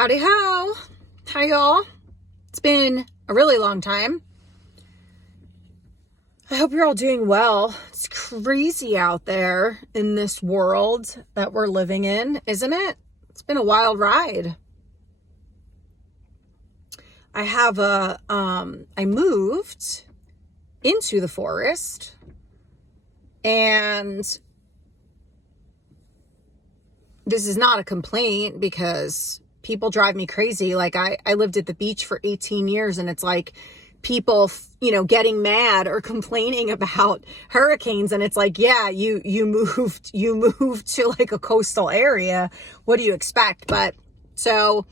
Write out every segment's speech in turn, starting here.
Howdy ho. Hi y'all. It's been a really long time. I hope you're all doing well. It's crazy out there in this world that we're living in, isn't it? It's been a wild ride. I moved into the forest, and this is not a complaint because people drive me crazy. Like I lived at the beach for 18 years and it's like people, getting mad or complaining about hurricanes. And it's like, yeah, you moved to like a coastal area. What do you expect? But so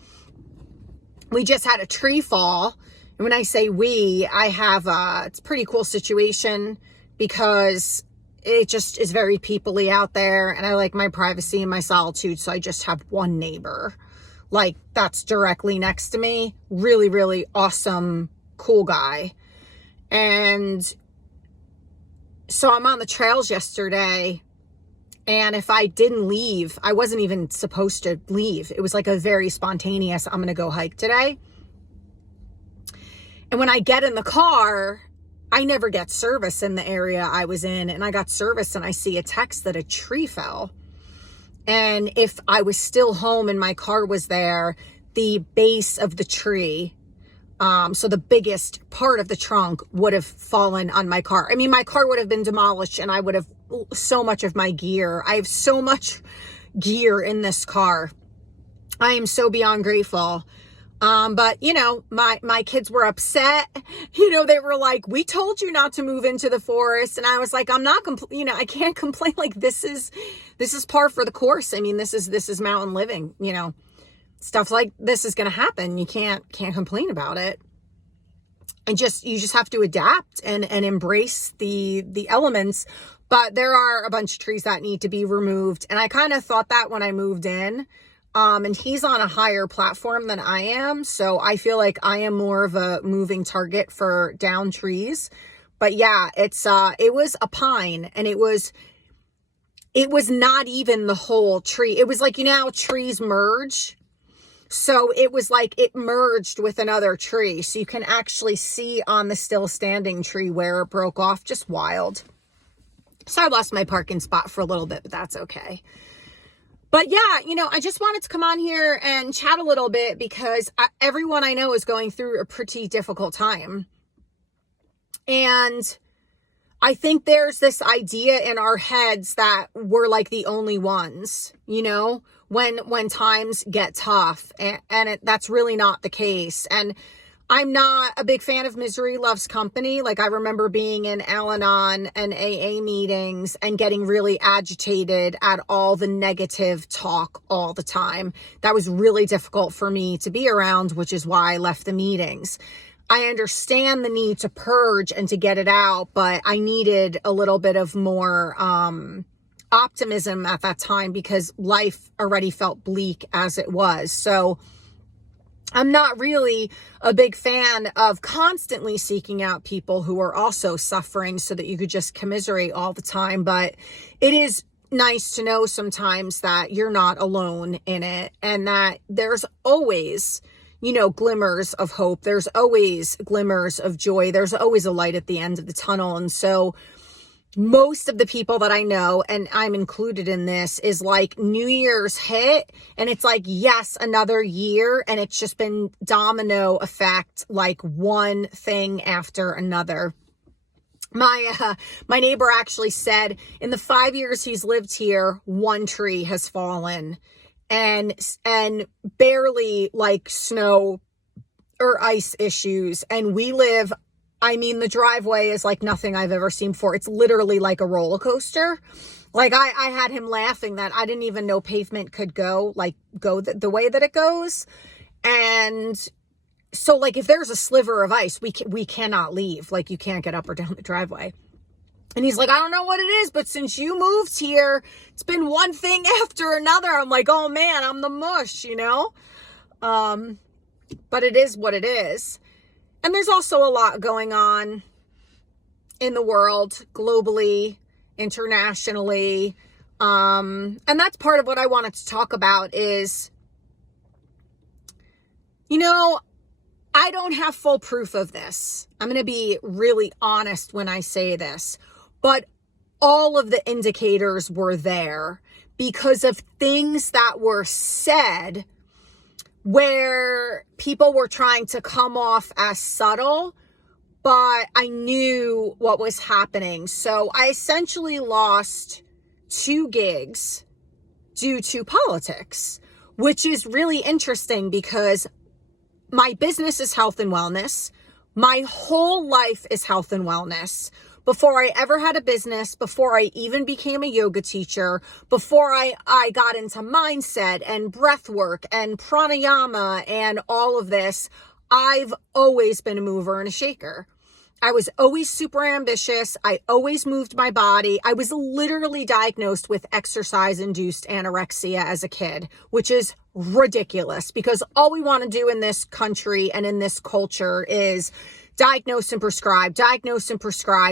we just had a tree fall. And when I say I have it's a pretty cool situation because it just is very people-y out there. And I like my privacy and my solitude. So I just have one neighbor. Like that's directly next to me. Really, really awesome, cool guy. And so I'm on the trails yesterday. And if I didn't leave, I wasn't even supposed to leave. It was like a very spontaneous, I'm going to go hike today. And when I get in the car, I never get service in the area I was in. And I got service and I see a text that a tree fell. And if I was still home and my car was there, the base of the tree, so the biggest part of the trunk would have fallen on my car. I mean, my car would have been demolished and I would have so much of my gear. I have so much gear in this car. I am so beyond grateful. But my kids were upset. They were like, we told you not to move into the forest. And I was like, I'm not, I can't complain. Like this is par for the course. I mean, this is mountain living, stuff like this is going to happen. You can't complain about it. And you just have to adapt and embrace the elements. But there are a bunch of trees that need to be removed. And I kind of thought that when I moved in. And he's on a higher platform than I am. So I feel like I am more of a moving target for down trees. But yeah, it was a pine and it was not even the whole tree. It was like, how trees merge. So it was like it merged with another tree. So you can actually see on the still standing tree where it broke off. Just wild. So I lost my parking spot for a little bit, but that's okay. But yeah, I just wanted to come on here and chat a little bit because everyone I know is going through a pretty difficult time. And I think there's this idea in our heads that we're like the only ones, when times get tough, and that's really not the case. And I'm not a big fan of misery loves company. Like I remember being in Al-Anon and AA meetings and getting really agitated at all the negative talk all the time. That was really difficult for me to be around, which is why I left the meetings. I understand the need to purge and to get it out, but I needed a little bit of more optimism at that time because life already felt bleak as it was. So I'm not really a big fan of constantly seeking out people who are also suffering so that you could just commiserate all the time. But it is nice to know sometimes that you're not alone in it and that there's always, glimmers of hope. There's always glimmers of joy. There's always a light at the end of the tunnel. And so most of the people that I know, and I'm included in this, is like New Year's hit and it's like, yes, another year. And it's just been domino effect, like one thing after another. My neighbor actually said in the 5 years he's lived here, one tree has fallen and barely like snow or ice issues. And we live, the driveway is like nothing I've ever seen before. It's literally like a roller coaster. Like I had him laughing that I didn't even know pavement could go the way that it goes. And so like if there's a sliver of ice, we cannot leave. Like you can't get up or down the driveway. And he's like, I don't know what it is, but since you moved here, it's been one thing after another. I'm like, oh man, I'm the mush, but it is what it is. And there's also a lot going on in the world, globally, internationally. And that's part of what I wanted to talk about is You know, I don't have full proof of this. I'm going to be really honest when I say this, but all of the indicators were there because of things that were said where people were trying to come off as subtle, but I knew what was happening. So I essentially lost 2 gigs due to politics, which is really interesting because my business is health and wellness. My whole life is health and wellness. Before I ever had a business, before I even became a yoga teacher, before I got into mindset and breath work and pranayama and all of this, I've always been a mover and a shaker. I was always super ambitious. I always moved my body. I was literally diagnosed with exercise-induced anorexia as a kid, which is ridiculous because all we want to do in this country and in this culture is diagnose and prescribe,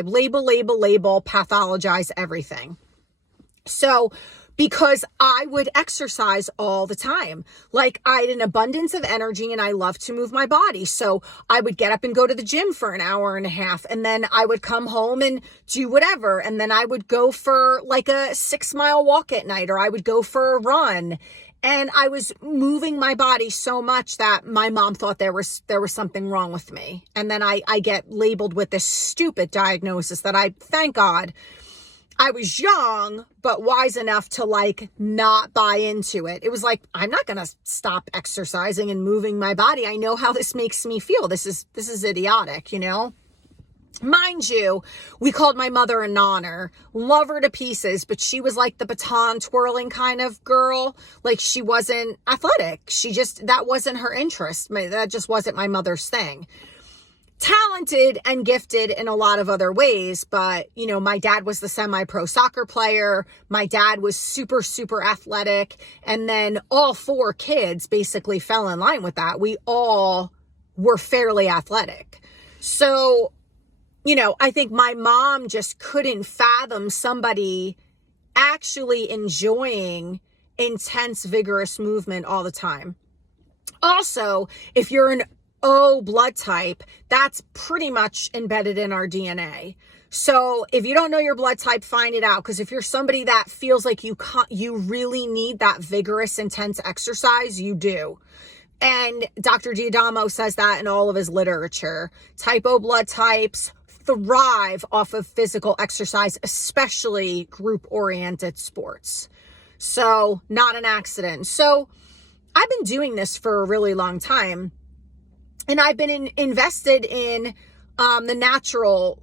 label, pathologize everything. So because I would exercise all the time. Like I had an abundance of energy and I love to move my body. So I would get up and go to the gym for an hour and a half. And then I would come home and do whatever. And then I would go for like a 6-mile walk at night, or I would go for a run. And I was moving my body so much that my mom thought there was something wrong with me. And then I get labeled with this stupid diagnosis that thank God, I was young, but wise enough to like not buy into it. It was like, I'm not going to stop exercising and moving my body. I know how this makes me feel. This is idiotic, you know? Mind you, we called my mother a nonner, love her to pieces, but she was like the baton twirling kind of girl. Like she wasn't athletic. That wasn't her interest. That just wasn't my mother's thing. Talented and gifted in a lot of other ways, but you know, my dad was the semi-pro soccer player. My dad was super, super athletic. And then all 4 kids basically fell in line with that. We all were fairly athletic. So, you know, I think my mom just couldn't fathom somebody actually enjoying intense, vigorous movement all the time. Also, if you're an O blood type, that's pretty much embedded in our DNA. So if you don't know your blood type, find it out. Because if you're somebody that feels like you really need that vigorous, intense exercise, you do. And Dr. D'Adamo says that in all of his literature. Type O blood types thrive off of physical exercise, especially group-oriented sports. So not an accident. So I've been doing this for a really long time. And I've been invested in the natural,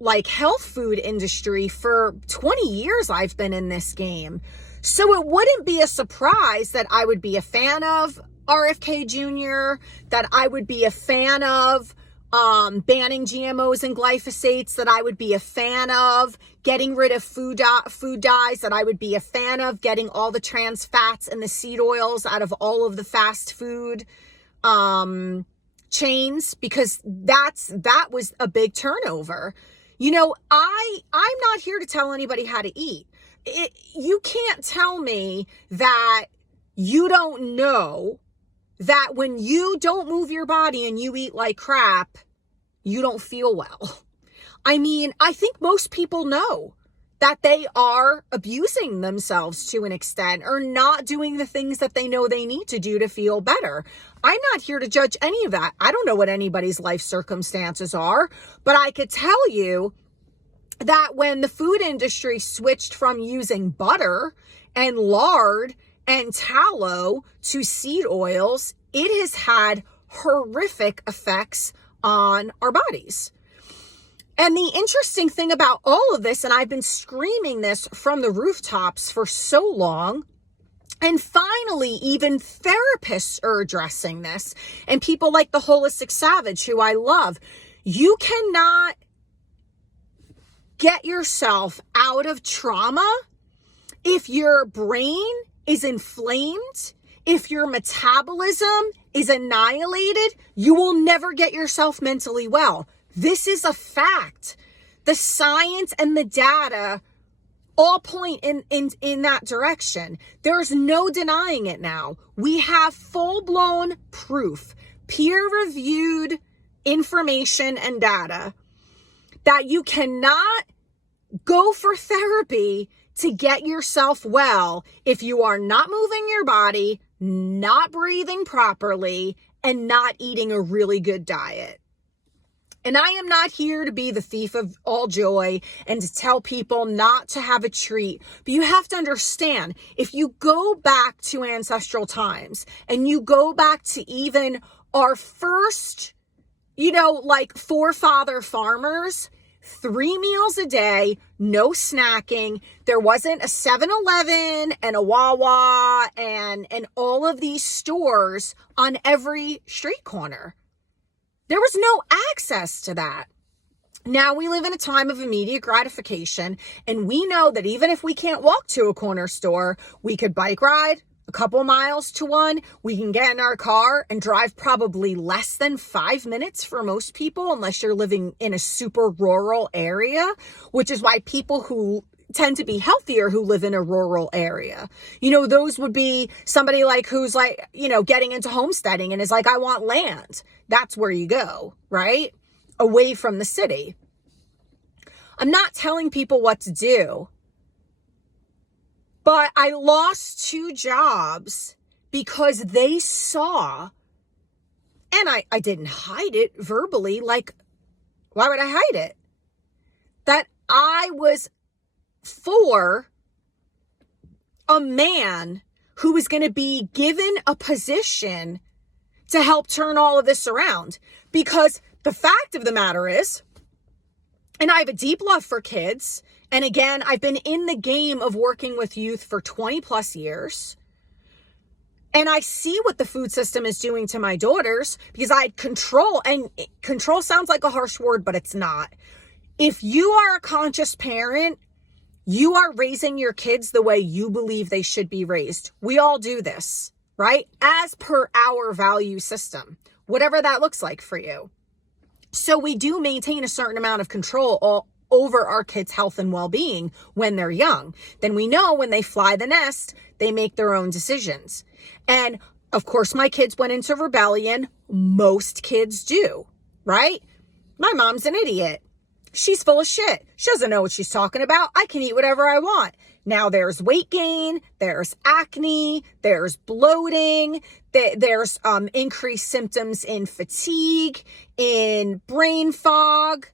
like health food industry for 20 years. I've been in this game. So it wouldn't be a surprise that I would be a fan of RFK Jr., that I would be a fan of banning GMOs and glyphosates, that I would be a fan of getting rid of food dyes, that I would be a fan of getting all the trans fats and the seed oils out of all of the fast food chains, because that was a big turnover. You know, I'm not here to tell anybody how to eat. You can't tell me that you don't know that when you don't move your body and you eat like crap, you don't feel well. I mean, I think most people know that they are abusing themselves to an extent or not doing the things that they know they need to do to feel better. I'm not here to judge any of that. I don't know what anybody's life circumstances are, but I could tell you that when the food industry switched from using butter and lard and tallow to seed oils, it has had horrific effects on our bodies. And the interesting thing about all of this, and I've been screaming this from the rooftops for so long, and finally even therapists are addressing this, and people like the Holistic Savage, who I love, you cannot get yourself out of trauma if your brain is inflamed, if your metabolism is annihilated. You will never get yourself mentally well. This is a fact. The science and the data all point in that direction. There's no denying it now. We have full-blown proof, peer-reviewed information and data that you cannot go for therapy to get yourself well if you are not moving your body, not breathing properly, and not eating a really good diet. And I am not here to be the thief of all joy and to tell people not to have a treat. But you have to understand, if you go back to ancestral times and you go back to even our first, forefather farmers, 3 meals a day, no snacking. There wasn't a 7-Eleven and a Wawa and all of these stores on every street corner. There was no access to that. Now we live in a time of immediate gratification, and we know that even if we can't walk to a corner store, we could bike ride a couple miles to one. We can get in our car and drive probably less than 5 minutes for most people, unless you're living in a super rural area, which is why people who tend to be healthier who live in a rural area, those would be somebody who's getting into homesteading and is like, I want land. That's where you go, right? Away from the city. I'm not telling people what to do, but I lost 2 jobs because they saw, and I didn't hide it verbally. Why would I hide it? That I was for a man who was going to be given a position to help turn all of this around. Because the fact of the matter is, and I have a deep love for kids, and again, I've been in the game of working with youth for 20 plus years, and I see what the food system is doing to my daughters because I control, and control sounds like a harsh word, but it's not. If you are a conscious parent, you are raising your kids the way you believe they should be raised. We all do this, right? As per our value system, whatever that looks like for you. So we do maintain a certain amount of control over our kids' health and well-being when they're young. Then we know when they fly the nest, they make their own decisions. And of course, my kids went into rebellion. Most kids do, right? My mom's an idiot. She's full of shit. She doesn't know what she's talking about. I can eat whatever I want. Now there's weight gain, there's acne, there's bloating, there's increased symptoms in fatigue, in brain fog,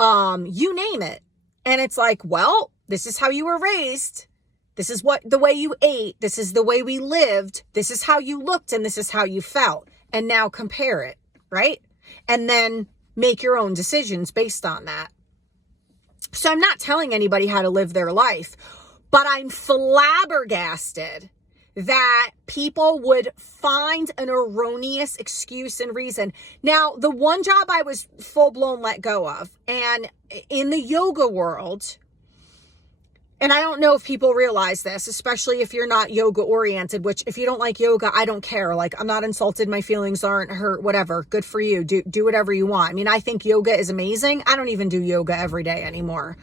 you name it. And it's like, well, this is how you were raised. This is the way you ate. This is the way we lived. This is how you looked and this is how you felt. And now compare it, right? And then make your own decisions based on that. So I'm not telling anybody how to live their life, but I'm flabbergasted that people would find an erroneous excuse and reason. Now, the one job I was full-blown let go of, and in the yoga world, and I don't know if people realize this, especially if you're not yoga oriented, which if you don't like yoga, I don't care. I'm not insulted. My feelings aren't hurt, whatever. Good for you. Do whatever you want. I mean, I think yoga is amazing. I don't even do yoga every day anymore.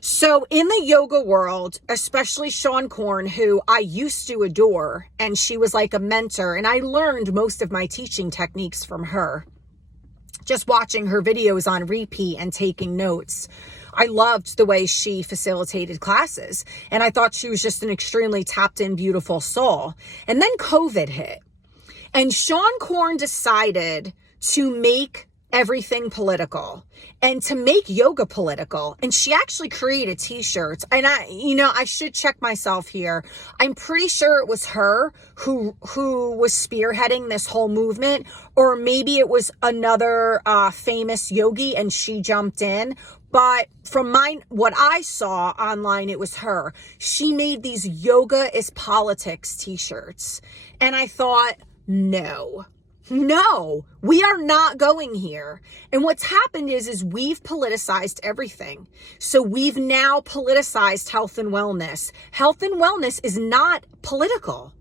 So in the yoga world, especially Sean Korn, who I used to adore, and she was like a mentor, and I learned most of my teaching techniques from her. Just watching her videos on repeat and taking notes. I loved the way she facilitated classes, and I thought she was just an extremely tapped in, beautiful soul. And then COVID hit, and Sean Korn decided to make everything political and to make yoga political. And she actually created t-shirts. And I should check myself here. I'm pretty sure it was her who was spearheading this whole movement, or maybe it was another famous yogi and she jumped in. But from what I saw online, it was her. She made these yoga is politics t-shirts. And I thought, no, we are not going here. And what's happened is we've politicized everything. So we've now politicized health and wellness. Health and wellness is not political.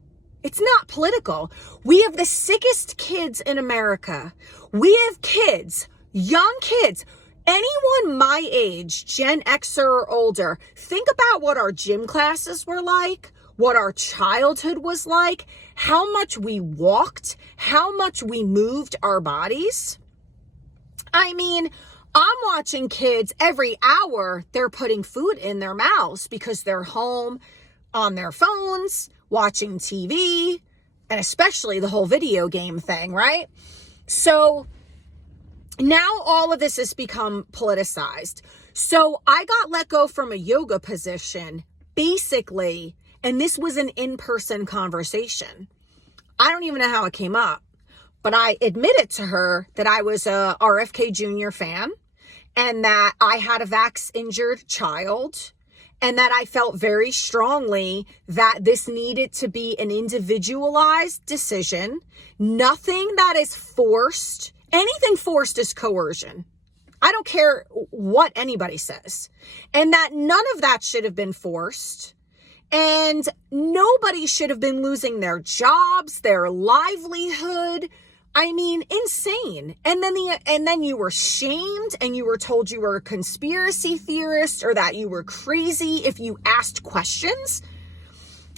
It's not political. We have the sickest kids in America. We have kids, young kids, anyone my age, Gen Xer or older. Think about what our gym classes were like, what our childhood was like, how much we walked, how much we moved our bodies. I mean, I'm watching kids every hour, they're putting food in their mouths because they're home on their phones, watching TV, and especially the whole video game thing, right? So now all of this has become politicized. So I got let go from a yoga position, basically, and this was an in-person conversation. I don't even know how it came up, but I admitted to her that I was a RFK Jr. fan and that I had a vax-injured child and that I felt very strongly that this needed to be an individualized decision. Nothing that is forced. Anything forced is coercion. I don't care what anybody says. And that none of that should have been forced. And nobody should have been losing their jobs, their livelihood. I mean, insane. And then you were shamed and you were told you were a conspiracy theorist or that you were crazy if you asked questions.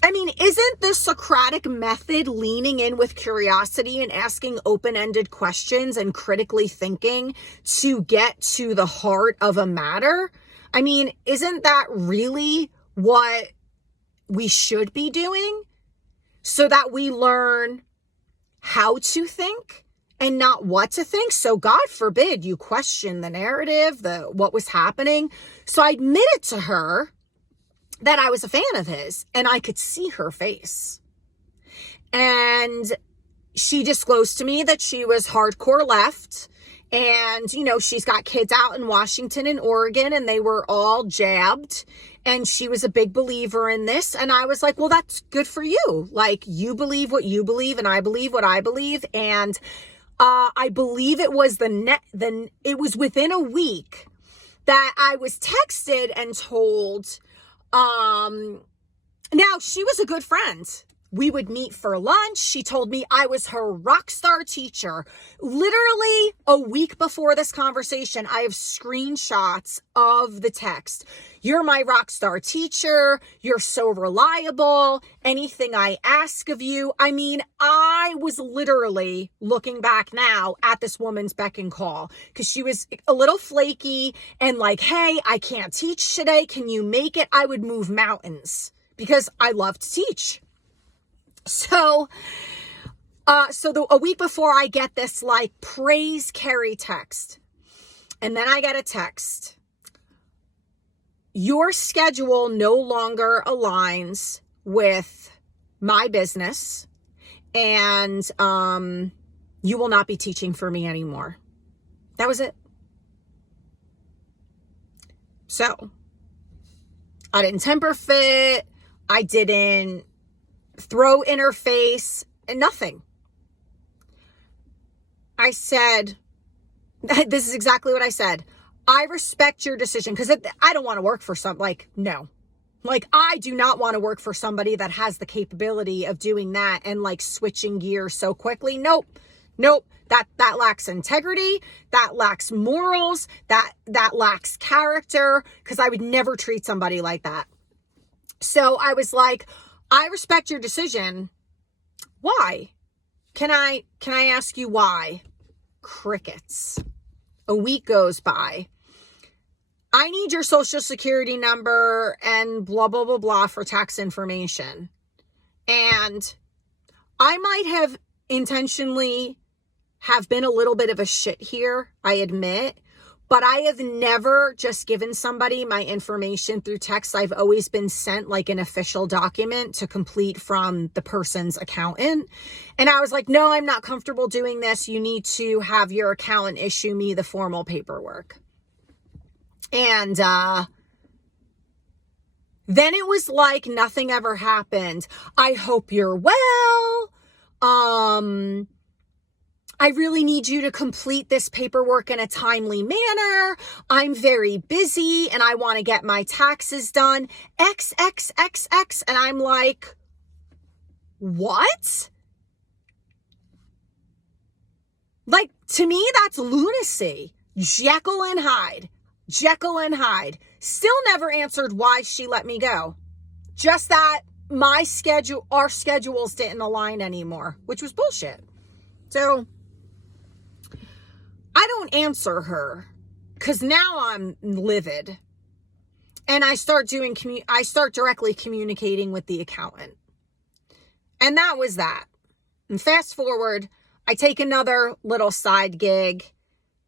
I mean, isn't the Socratic method leaning in with curiosity and asking open-ended questions and critically thinking to get to the heart of a matter? I mean, isn't that really what we should be doing so that we learn how to think and not what to think? So God forbid you question the narrative, what was happening. So I admitted to her that I was a fan of his and I could see her face. And she disclosed to me that she was hardcore left and, you know, she's got kids out in Washington and Oregon and they were all jabbed and she was a big believer in this. And I was like, well, that's good for you. Like, you believe what you believe and I believe what I believe. And I believe it was it was within a week that I was texted and told, now she was a good friend. We would meet for lunch. She told me I was her rock star teacher. Literally a week before this conversation, I have screenshots of the text. You're my rock star teacher. You're so reliable. Anything I ask of you. I mean, I was literally looking back now at this woman's beck and call because she was a little flaky and like, hey, I can't teach today. Can you make it? I would move mountains because I love to teach. So a week before I get this like praise Carrie text, and then I get a text. Your schedule no longer aligns with my business and you will not be teaching for me anymore. That was it. So I didn't temper fit. I didn't throw in her face and nothing. I said, this is exactly what I said. I respect your decision because I don't want to work for no. Like, I do not want to work for somebody that has the capability of doing that and like switching gears so quickly. Nope. That lacks integrity. That lacks morals. That lacks character because I would never treat somebody like that. So I was like, I respect your decision. Why? Can I ask you why? Crickets. A week goes by. I need your social security number and blah, blah, blah, blah for tax information. And I might have intentionally have been a little bit of a shit here, I admit. But I have never just given somebody my information through text. I've always been sent like an official document to complete from the person's accountant. And I was like, no, I'm not comfortable doing this. You need to have your accountant issue me the formal paperwork. And then it was like nothing ever happened. I hope you're well. I really need you to complete this paperwork in a timely manner. I'm very busy and I want to get my taxes done. XXXX. And I'm like, what? Like, to me, that's lunacy. Jekyll and Hyde. Jekyll and Hyde. Still never answered why she let me go. Just that our schedules didn't align anymore, which was bullshit. So I don't answer her because now I'm livid. And I start directly communicating with the accountant. And that was that. And fast forward, I take another little side gig.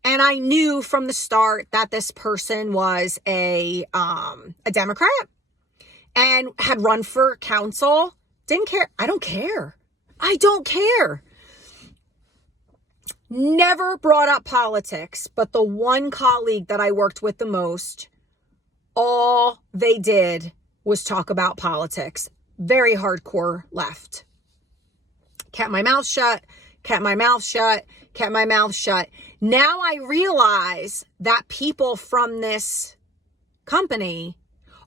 And I knew from the start that this person was a Democrat and had run for council. Didn't care. I don't care. I don't care. Never brought up politics, but the one colleague that I worked with the most, all they did was talk about politics. Very hardcore left. Kept my mouth shut, kept my mouth shut, kept my mouth shut. Now I realize that people from this company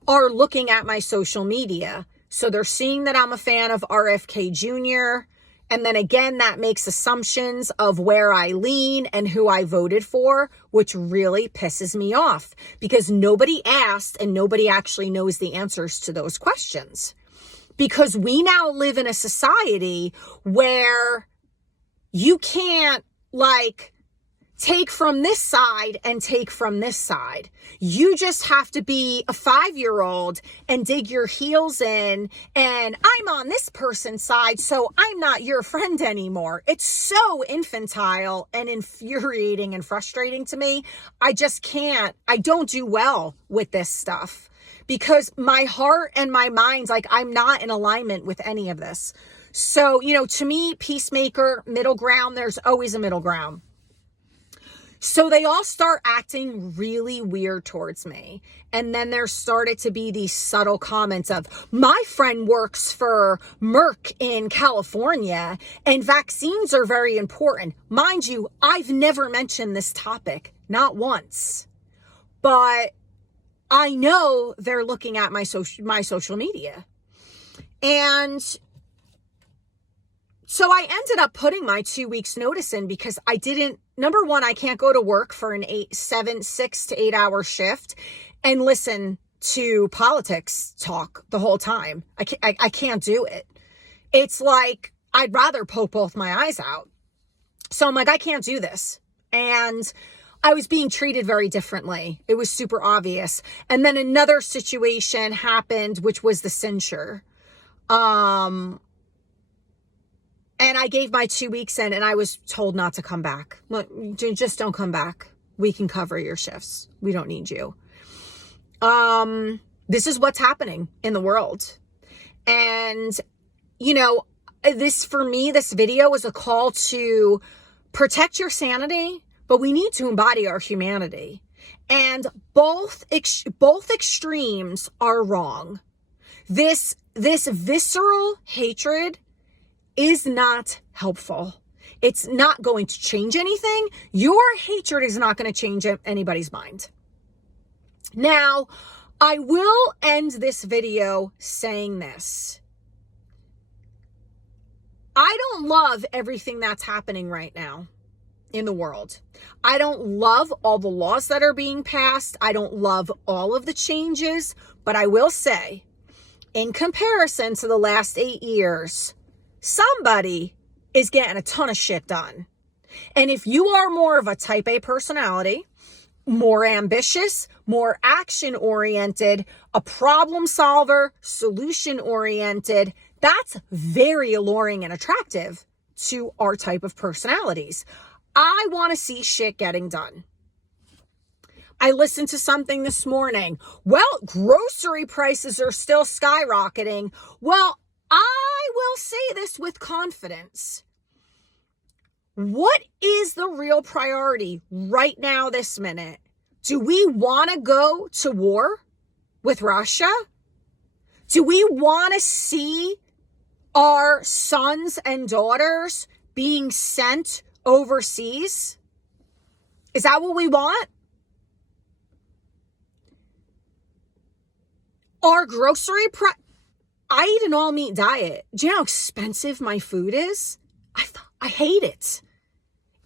are looking at my social media. So they're seeing that I'm a fan of RFK Jr., and then again, that makes assumptions of where I lean and who I voted for, which really pisses me off because nobody asked and nobody actually knows the answers to those questions. Because we now live in a society where you can't take from this side and take from this side. You just have to be a 5-year-old and dig your heels in, and I'm on this person's side, so I'm not your friend anymore. It's so infantile and infuriating and frustrating to me. I just can't. I don't do well with this stuff because my heart and my mind's I'm not in alignment with any of this. So, to me, peacemaker, middle ground, there's always a middle ground. So they all start acting really weird towards me. And then there started to be these subtle comments of, my friend works for Merck in California and vaccines are very important. Mind you, I've never mentioned this topic, not once. But I know they're looking at my social media. And so I ended up putting my 2 weeks notice in because number one, I can't go to work for an 6 to 8 hour shift and listen to politics talk the whole time. I can't do it. It's I'd rather poke both my eyes out. So I'm I can't do this. And I was being treated very differently. It was super obvious. And then another situation happened, which was the censure. And I gave my 2 weeks in and I was told not to come back. Look, just don't come back. We can cover your shifts. We don't need you. This is what's happening in the world. And, this video is a call to protect your sanity, but we need to embody our humanity. And both extremes are wrong. This visceral hatred is not helpful. It's not going to change anything. Your hatred is not going to change anybody's mind. Now, I will end this video saying this. I don't love everything that's happening right now in the world. I don't love all the laws that are being passed. I don't love all of the changes, but I will say, in comparison to the last 8 years, somebody is getting a ton of shit done. And if you are more of a type A personality, more ambitious, more action-oriented, a problem solver, solution-oriented, that's very alluring and attractive to our type of personalities. I want to see shit getting done. I listened to something this morning. Well, grocery prices are still skyrocketing. Well, I will say this with confidence. What is the real priority right now, this minute? Do we want to go to war with Russia? Do we want to see our sons and daughters being sent overseas? Is that what we want? Our grocery price. I eat an all-meat diet. Do you know how expensive my food is? I hate it.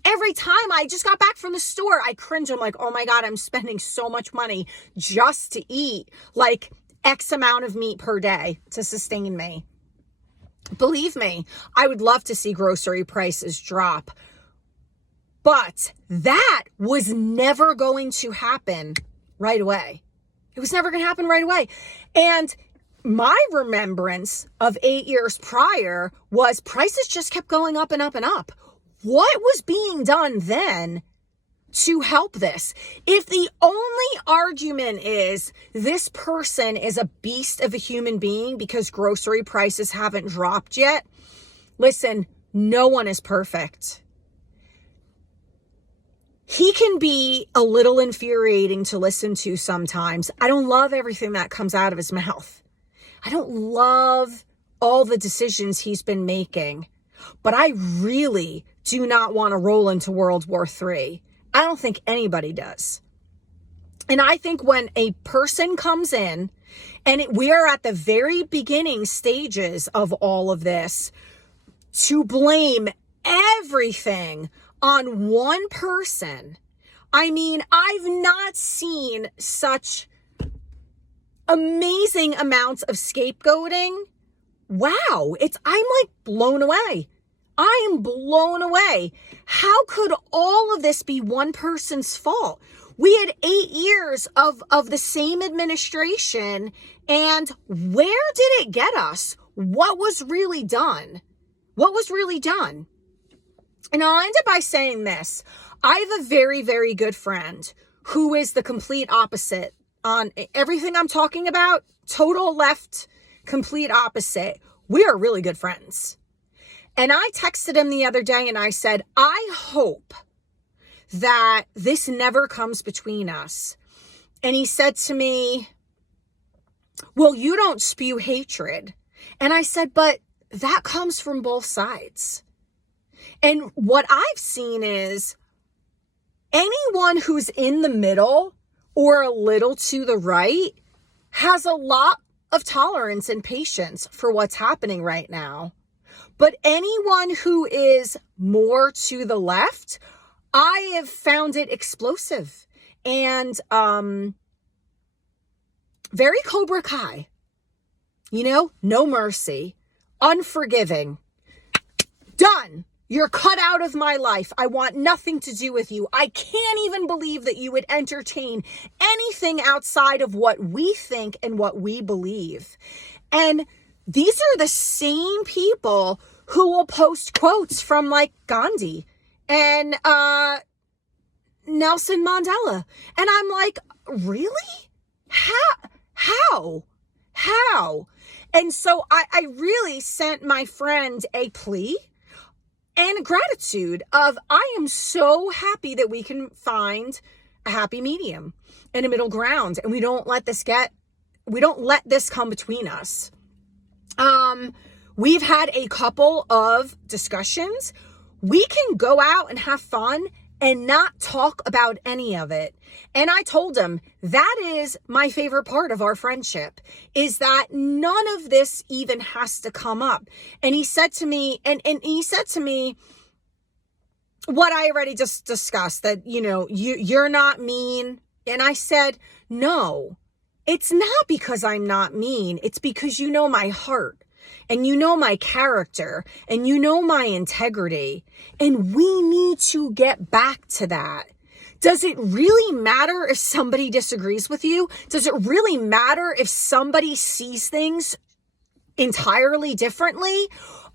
Every time I just got back from the store, I cringe. I'm oh my God, I'm spending so much money just to eat. X amount of meat per day to sustain me. Believe me, I would love to see grocery prices drop. But that was never going to happen right away. It was never going to happen right away. And my remembrance of 8 years prior was prices just kept going up and up and up. What was being done then to help this? If the only argument is this person is a beast of a human being because grocery prices haven't dropped yet, listen, no one is perfect. He can be a little infuriating to listen to sometimes. I don't love everything that comes out of his mouth. I don't love all the decisions he's been making, but I really do not want to roll into World War III. I don't think anybody does. And I think when a person comes in, and we are at the very beginning stages of all of this, to blame everything on one person. I mean, I've not seen such amazing amounts of scapegoating. Wow, I'm like blown away. I am blown away. How could all of this be one person's fault? We had 8 years of the same administration, and where did it get us? What was really done? What was really done? And I'll end up by saying this. I have a very, very good friend who is the complete opposite on everything I'm talking about. Total left, complete opposite. We are really good friends. And I texted him the other day and I said, I hope that this never comes between us. And he said to me, well, you don't spew hatred. And I said, but that comes from both sides. And what I've seen is anyone who's in the middle or a little to the right has a lot of tolerance and patience for what's happening right now. But anyone who is more to the left, I have found it explosive and very Cobra Kai. You know, no mercy, unforgiving, done. You're cut out of my life. I want nothing to do with you. I can't even believe that you would entertain anything outside of what we think and what we believe. And these are the same people who will post quotes from like Gandhi and Nelson Mandela. And I'm like, really? How? And so I really sent my friend a plea and gratitude of, I am so happy that we can find a happy medium and a middle ground. And we don't let this come between us. We've had a couple of discussions. We can go out and have fun and not talk about any of it. And I told him that is my favorite part of our friendship, is that none of this even has to come up. And he said to me, and he said to me what I already just discussed, that, you know, you're not mean. And I said, no, it's not because I'm not mean. It's because you know my heart. And you know my character, and you know my integrity, and we need to get back to that. Does it really matter if somebody disagrees with you? Does it really matter if somebody sees things entirely differently?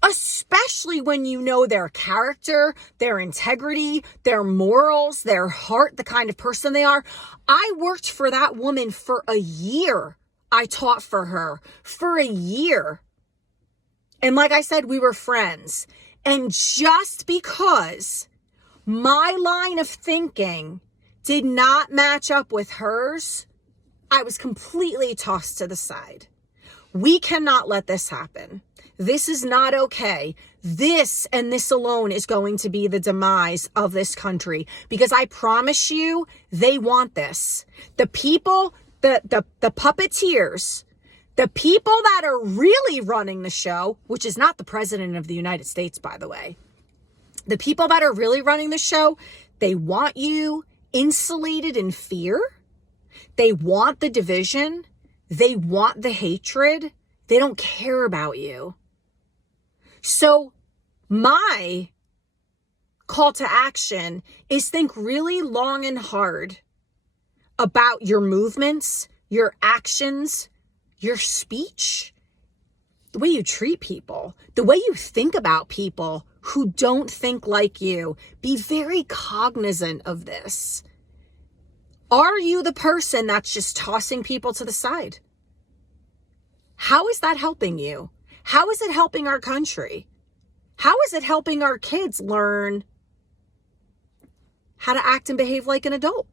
Especially when you know their character, their integrity, their morals, their heart, the kind of person they are. I worked for that woman for a year. I taught for her for a year. And like I said, we were friends. And just because my line of thinking did not match up with hers, I was completely tossed to the side. We cannot let this happen. This is not okay. This and this alone is going to be the demise of this country, because I promise you, they want this. The people, the puppeteers, the people that are really running the show, which is not the president of the United States, by the way. The people that are really running the show, they want you insulated in fear. They want the division. They want the hatred. They don't care about you. So my call to action is think really long and hard about your movements, your actions, your speech, the way you treat people, the way you think about people who don't think like you. Be very cognizant of this. Are you the person that's just tossing people to the side? How is that helping you? How is it helping our country? How is it helping our kids learn how to act and behave like an adult?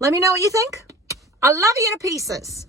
Let me know what you think. I love you to pieces.